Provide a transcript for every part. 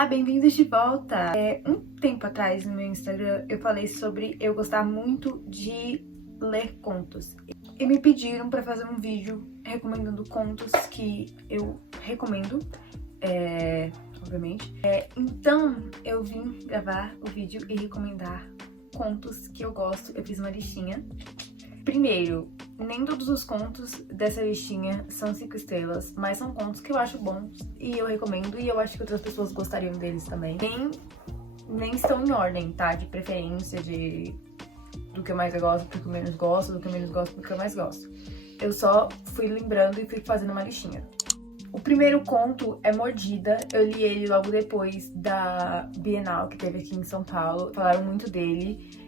Olá, bem-vindos de volta! Um tempo atrás no meu Instagram eu falei sobre eu gostar muito de ler contos. E me pediram pra fazer um vídeo recomendando contos que eu recomendo, obviamente. Então eu vim gravar o vídeo e recomendar contos que eu gosto. Eu fiz uma listinha. Primeiro, nem todos os contos dessa listinha são 5 estrelas, mas são contos que eu acho bons e eu recomendo, e eu acho que outras pessoas gostariam deles também. Nem estão em ordem, tá? De preferência, do que eu mais gosto pro que eu menos gosto, do que eu menos gosto pro que eu mais gosto. Eu só fui lembrando e fui fazendo uma listinha. O primeiro conto é Mordida. Eu li ele logo depois da Bienal que teve aqui em São Paulo. Falaram muito dele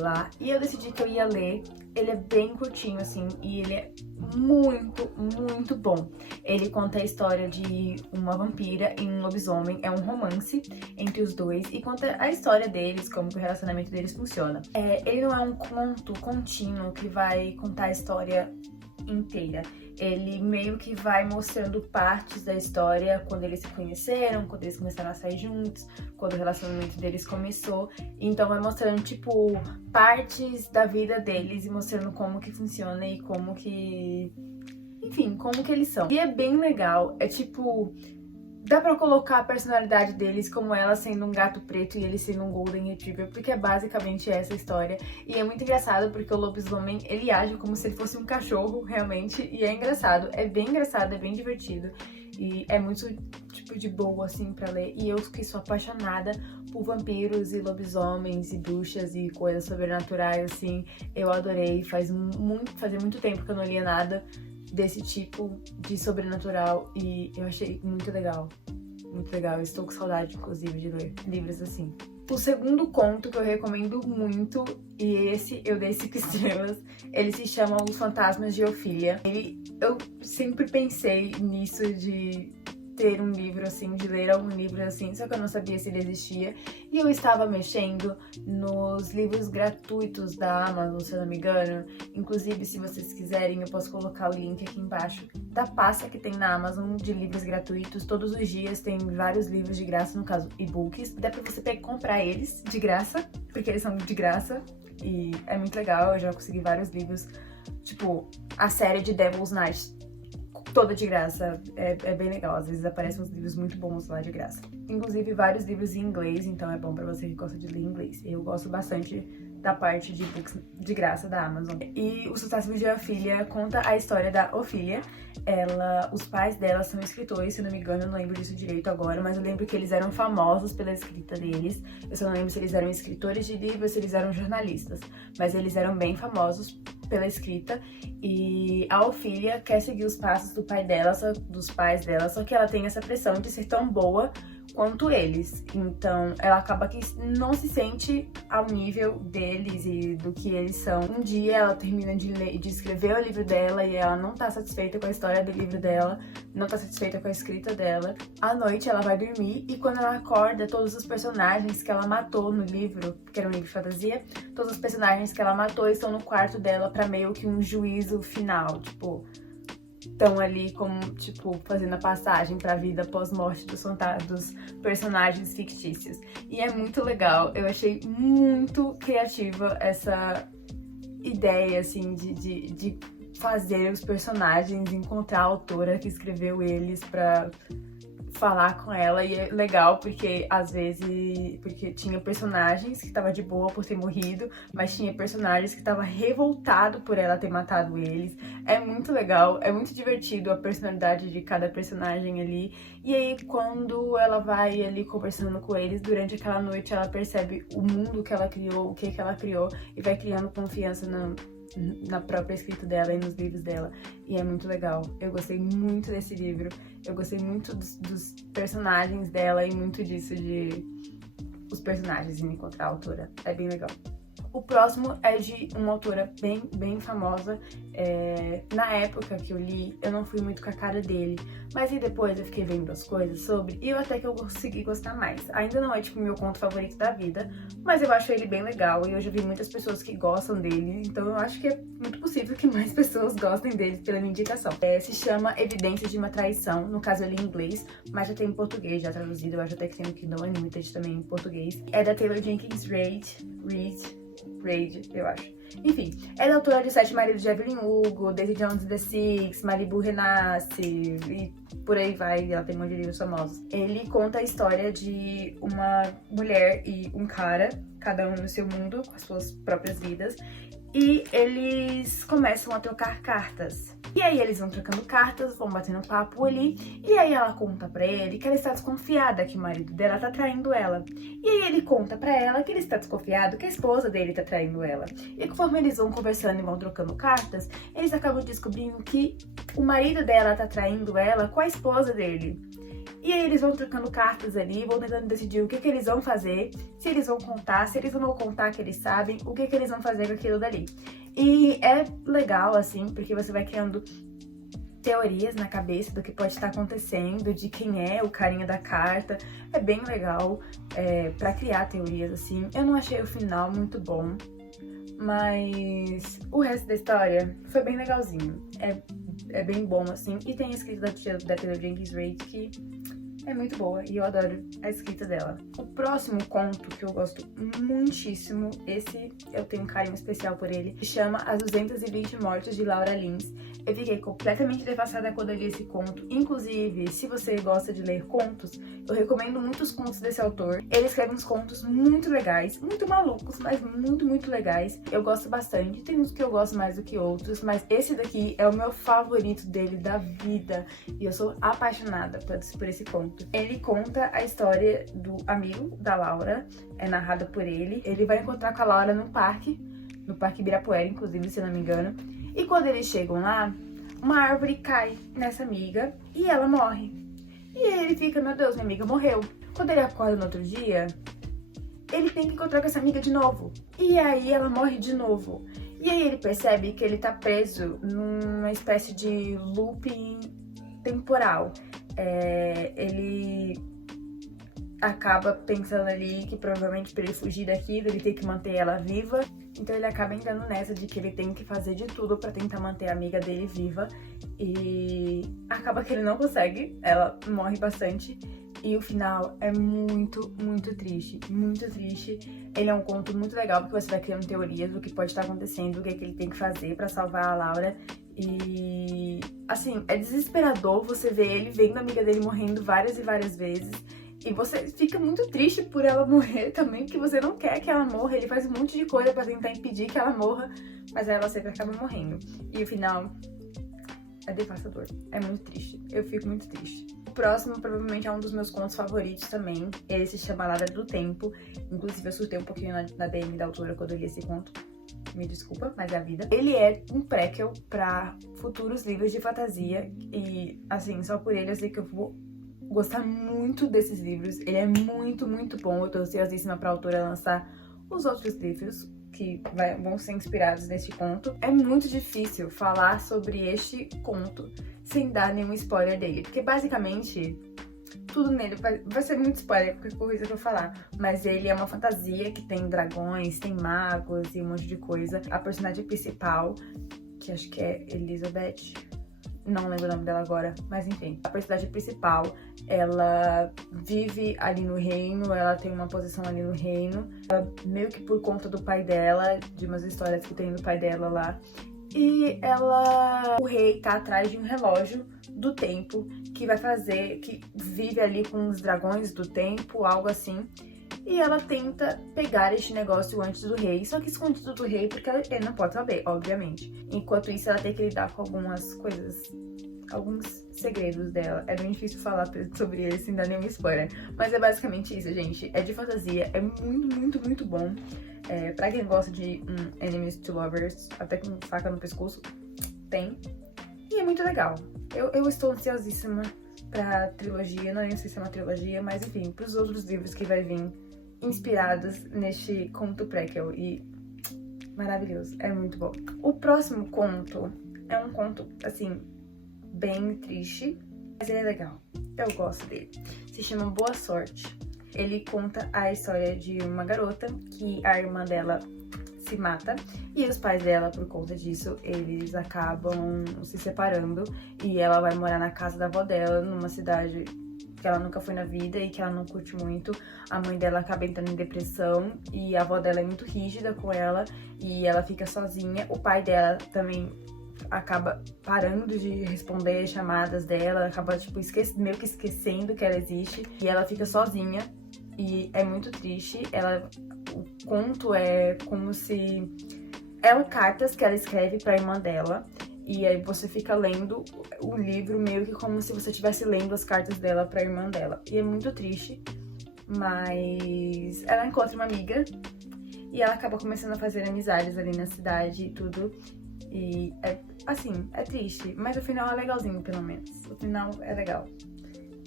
lá, e eu decidi que eu ia ler. Ele é bem curtinho, assim, e ele é muito, muito bom. Ele conta a história de uma vampira e um lobisomem. É um romance entre os dois e conta a história deles, como que o relacionamento deles funciona. Ele não é um conto contínuo que vai contar a história inteira. Ele meio que vai mostrando partes da história, quando eles se conheceram, quando eles começaram a sair juntos, quando o relacionamento deles começou. Então vai mostrando, tipo, partes da vida deles e mostrando como que funciona e como que... enfim, como que eles são. E é bem legal, tipo... dá pra colocar a personalidade deles como ela sendo um gato preto e ele sendo um golden retriever, porque é basicamente essa história. E é muito engraçado porque o lobisomem, ele age como se ele fosse um cachorro, realmente, e é engraçado, é bem divertido. E é muito, tipo, de boa, assim, pra ler. E eu que sou apaixonada por vampiros e lobisomens e bruxas e coisas sobrenaturais, assim, eu adorei. Fazia muito tempo que eu não lia nada desse tipo de sobrenatural e eu achei muito legal. Muito legal. Eu estou com saudade, inclusive, de ler livros assim. O segundo conto que eu recomendo muito, e esse eu dei 5 estrelas, ele se chama Os Fantasmas de Ofília. Eu sempre pensei nisso de ter um livro assim, de ler algum livro assim, só que eu não sabia se ele existia. E eu estava mexendo nos livros gratuitos da Amazon, se eu não me engano. Inclusive, se vocês quiserem, eu posso colocar o link aqui embaixo da pasta que tem na Amazon de livros gratuitos. Todos os dias tem vários livros de graça, no caso, e-books. Dá pra você comprar eles de graça, porque eles são de graça. E é muito legal, eu já consegui vários livros, tipo, a série de Devil's Night, toda de graça, é bem legal. Às vezes aparecem uns livros muito bons lá de graça. Inclusive vários livros em inglês, então é bom pra você que gosta de ler inglês. Eu gosto bastante da parte de books de graça da Amazon. E Os Fantasmas de Ofília conta a história da Ofília. Os pais dela são escritores, se não me engano, eu não lembro disso direito agora, mas eu lembro que eles eram famosos pela escrita deles. Eu só não lembro se eles eram escritores de livros ou se eles eram jornalistas, mas eles eram bem famosos pela escrita. E a Ofília quer seguir os passos dos pais dela, só que ela tem essa pressão de ser tão boa quanto eles. Então ela acaba que não se sente ao nível deles e do que eles são. Um dia ela termina de escrever o livro dela e ela não tá satisfeita com a história do livro dela, não tá satisfeita com a escrita dela. À noite ela vai dormir e quando ela acorda, todos os personagens que ela matou no livro, que era um livro de fantasia, todos os personagens que ela matou estão no quarto dela pra meio que um juízo final, tipo, estão ali como, tipo, fazendo a passagem pra vida pós-morte dos personagens fictícios. E é muito legal, eu achei muito criativa essa ideia, assim, de fazer os personagens, encontrar a autora que escreveu eles pra falar com ela. E é legal porque às vezes tinha personagens que tava de boa por ter morrido, mas tinha personagens que tava revoltado por ela ter matado eles. É muito legal, é muito divertido a personalidade de cada personagem ali. E aí quando ela vai ali conversando com eles durante aquela noite, ela percebe o mundo que ela criou, o que ela criou, e vai criando confiança na própria escrita dela e nos livros dela. E é muito legal. Eu gostei muito desse livro. Eu gostei muito dos personagens dela e muito disso de os personagens e encontrar a autora. É bem legal. O próximo é de uma autora bem famosa. Na época que eu li, eu não fui muito com a cara dele, mas e depois eu fiquei vendo as coisas sobre e eu até que eu consegui gostar mais. Ainda não é tipo meu conto favorito da vida, mas eu acho ele bem legal e eu já vi muitas pessoas que gostam dele, então eu acho que é muito possível que mais pessoas gostem dele pela minha indicação. Se chama Evidências de uma Traição, no caso eu li em inglês, mas já tem em português, já traduzido, eu acho até que tem no Kindle Unlimited também em português. É da Taylor Jenkins Reid, eu acho. Enfim, é da autora de Sete Maridos de Evelyn Hugo, Daisy Jones and the Six, Malibu Renasce e por aí vai, ela tem um monte de livros famosos. Ele conta a história de uma mulher e um cara, cada um no seu mundo, com as suas próprias vidas, e eles começam a trocar cartas. E aí eles vão trocando cartas, vão batendo papo ali, e aí ela conta pra ele que ela está desconfiada que o marido dela tá traindo ela. E aí ele conta pra ela que ele está desconfiado que a esposa dele tá traindo ela. E conforme eles vão conversando e vão trocando cartas, eles acabam descobrindo que o marido dela tá traindo ela com a esposa dele. E aí eles vão trocando cartas ali, vão tentando decidir o que eles vão fazer, se eles vão contar, se eles não vão contar que eles sabem, o que eles vão fazer com aquilo dali. E é legal, assim, porque você vai criando teorias na cabeça do que pode estar acontecendo, de quem é o carinha da carta. É bem legal pra criar teorias, assim. Eu não achei o final muito bom, mas o resto da história foi bem legalzinho. É bem bom, assim. E tem a escrita da Taylor Jenkins Reid que é muito boa e eu adoro a escrita dela. O próximo conto que eu gosto muitíssimo, esse eu tenho um carinho especial por ele, se chama As 220 Mortes de Laura Lins. Eu fiquei completamente devastada quando eu li esse conto. Inclusive, se você gosta de ler contos, eu recomendo muitos contos desse autor. Ele escreve uns contos muito legais, muito malucos, mas muito legais. Eu gosto bastante. Tem uns que eu gosto mais do que outros, mas esse daqui é o meu favorito dele da vida. E eu sou apaixonada por esse conto. Ele conta a história do amigo da Laura, é narrada por ele. Ele vai encontrar com a Laura no Parque Ibirapuera, inclusive, se não me engano. E quando eles chegam lá, uma árvore cai nessa amiga e ela morre. E aí ele fica, meu Deus, minha amiga morreu. Quando ele acorda no outro dia, ele tem que encontrar com essa amiga de novo. E aí ela morre de novo. E aí ele percebe que ele tá preso numa espécie de looping temporal. Ele acaba pensando ali que provavelmente para ele fugir daquilo, ele tem que manter ela viva. Então ele acaba entrando nessa de que ele tem que fazer de tudo pra tentar manter a amiga dele viva. E acaba que ele não consegue, ela morre bastante. E o final é muito triste, muito triste. Ele é um conto muito legal porque você vai criando teorias do que pode estar acontecendo, o que é que ele tem que fazer pra salvar a Laura. E assim, é desesperador você ver ele vendo a amiga dele morrendo várias e várias vezes. E você fica muito triste por ela morrer também, porque você não quer que ela morra. Ele faz um monte de coisa pra tentar impedir que ela morra, mas aí ela sempre acaba morrendo. E o final é devastador, é muito triste. Eu fico muito triste. O próximo provavelmente é um dos meus contos favoritos também. Ele se chama Ladra do Tempo. Inclusive eu surtei um pouquinho na DM da autora quando eu li esse conto. Me desculpa, mas é a vida. Ele é um prequel pra futuros livros de fantasia. E, assim, só por ele eu sei que eu vou gostar muito desses livros. Ele é muito bom. Eu tô ansiosíssima pra autora lançar os outros livros que vão ser inspirados nesse conto. É muito difícil falar sobre este conto sem dar nenhum spoiler dele. Porque, basicamente, tudo nele vai ser muito spoiler, qualquer coisa que eu falar. Mas ele é uma fantasia que tem dragões, tem magos e um monte de coisa. A personagem principal, que acho que é Elizabeth, não lembro o nome dela agora, mas enfim. A personagem principal, ela vive ali no reino, ela tem uma posição ali no reino. Ela, meio que por conta do pai dela, de umas histórias que tem do pai dela lá. E o rei tá atrás de um relógio do tempo que vai fazer, que vive ali com os dragões do tempo, algo assim. E ela tenta pegar este negócio antes do rei, só que escondido do rei porque ele não pode saber, obviamente. Enquanto isso, ela tem que lidar com algumas coisas, alguns segredos dela. É bem difícil falar sobre ele sem dar nenhum spoiler, mas é basicamente isso, gente. É de fantasia, é muito bom. Pra quem gosta de Enemies to Lovers, até com faca no pescoço, tem. E é muito legal. Eu estou ansiosíssima pra trilogia, não sei se é uma trilogia, mas enfim, pros outros livros que vai vir inspirados neste conto prequel. E maravilhoso, é muito bom. O próximo conto é um conto, assim, bem triste, mas ele é legal. Eu gosto dele. Se chama Boa Sorte. Ele conta a história de uma garota que a irmã dela se mata e os pais dela, por conta disso, eles acabam se separando e ela vai morar na casa da avó dela, numa cidade que ela nunca foi na vida e que ela não curte muito. A mãe dela acaba entrando em depressão e a avó dela é muito rígida com ela e ela fica sozinha. O pai dela também acaba parando de responder as chamadas dela, acaba tipo meio que esquecendo que ela existe e ela fica sozinha e é muito triste. O conto é como se cartas que ela escreve pra irmã dela e aí você fica lendo o livro meio que como se você estivesse lendo as cartas dela pra irmã dela. E é muito triste, mas ela encontra uma amiga e ela acaba começando a fazer amizades ali na cidade e tudo. E é triste, mas o final é legalzinho, pelo menos. O final é legal.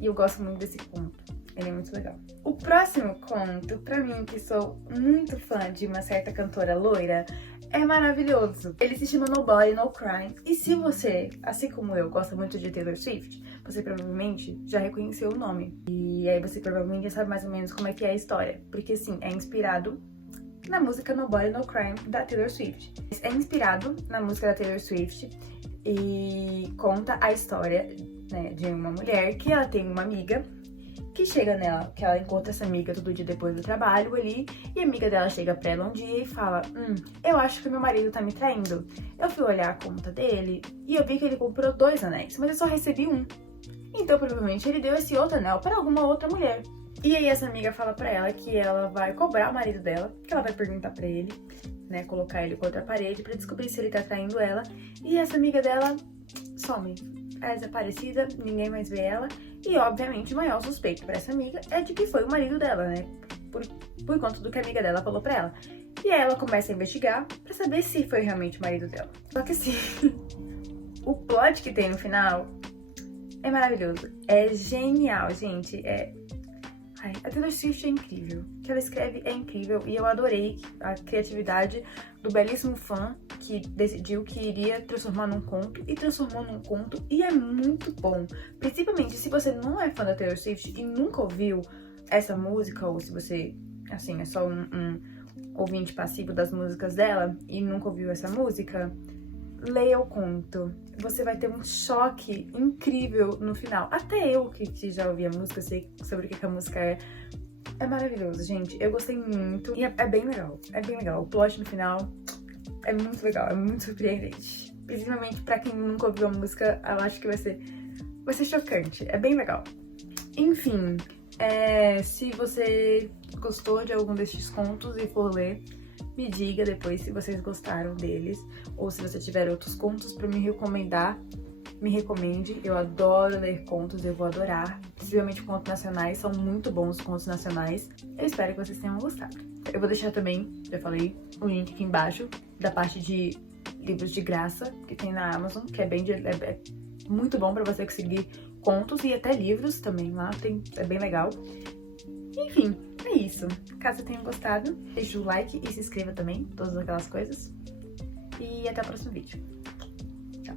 E eu gosto muito desse conto. Ele é muito legal. O próximo conto, pra mim, que sou muito fã de uma certa cantora loira, é maravilhoso. Ele se chama Nobody No Crime. E se você, assim como eu, gosta muito de Taylor Swift, você provavelmente já reconheceu o nome. E aí você provavelmente já sabe mais ou menos como é que é a história. Porque, assim, é inspirado na música Nobody No Crime da Taylor Swift. É inspirado na música da Taylor Swift e conta a história, né, de uma mulher que ela tem uma amiga que chega nela, que ela encontra essa amiga todo dia depois do trabalho ali, e a amiga dela chega pra ela um dia e fala: eu acho que meu marido tá me traindo. Eu fui olhar a conta dele e eu vi que ele comprou 2 anéis, mas eu só recebi um. Então provavelmente ele deu esse outro anel pra alguma outra mulher. E aí essa amiga fala pra ela que ela vai cobrar o marido dela, que ela vai perguntar pra ele, né, colocar ele contra a parede pra descobrir se ele tá traindo ela. E essa amiga dela some, é desaparecida, ninguém mais vê ela. E obviamente o maior suspeito pra essa amiga é de que foi o marido dela, né, por conta do que a amiga dela falou pra ela. E aí ela começa a investigar pra saber se foi realmente o marido dela. Só que assim, o plot que tem no final é maravilhoso, é genial, gente, a Taylor Swift é incrível. O que ela escreve é incrível e eu adorei a criatividade do belíssimo fã que decidiu que iria transformar num conto e transformou num conto e é muito bom. Principalmente se você não é fã da Taylor Swift e nunca ouviu essa música, ou se você, assim, é só um ouvinte passivo das músicas dela e nunca ouviu essa música, leia o conto. Você vai ter um choque incrível no final. Até eu, que já ouvi a música, sei sobre o que a música é. É maravilhoso, gente. Eu gostei muito. E é bem legal. É bem legal. O plot no final é muito legal. É muito surpreendente. Principalmente pra quem nunca ouviu a música, eu acho que vai ser chocante. É bem legal. Enfim, se você gostou de algum destes contos e for ler, me diga depois se vocês gostaram deles, ou se você tiver outros contos pra me recomendar, me recomende. Eu adoro ler contos, eu vou adorar. Principalmente contos nacionais, são muito bons os contos nacionais. Eu espero que vocês tenham gostado. Eu vou deixar também, já falei, o link aqui embaixo da parte de livros de graça que tem na Amazon, que é muito bom pra você conseguir contos e até livros também lá, é bem legal. Enfim, é isso. Caso tenham gostado, deixe o like e se inscreva também, todas aquelas coisas. E até o próximo vídeo. Tchau!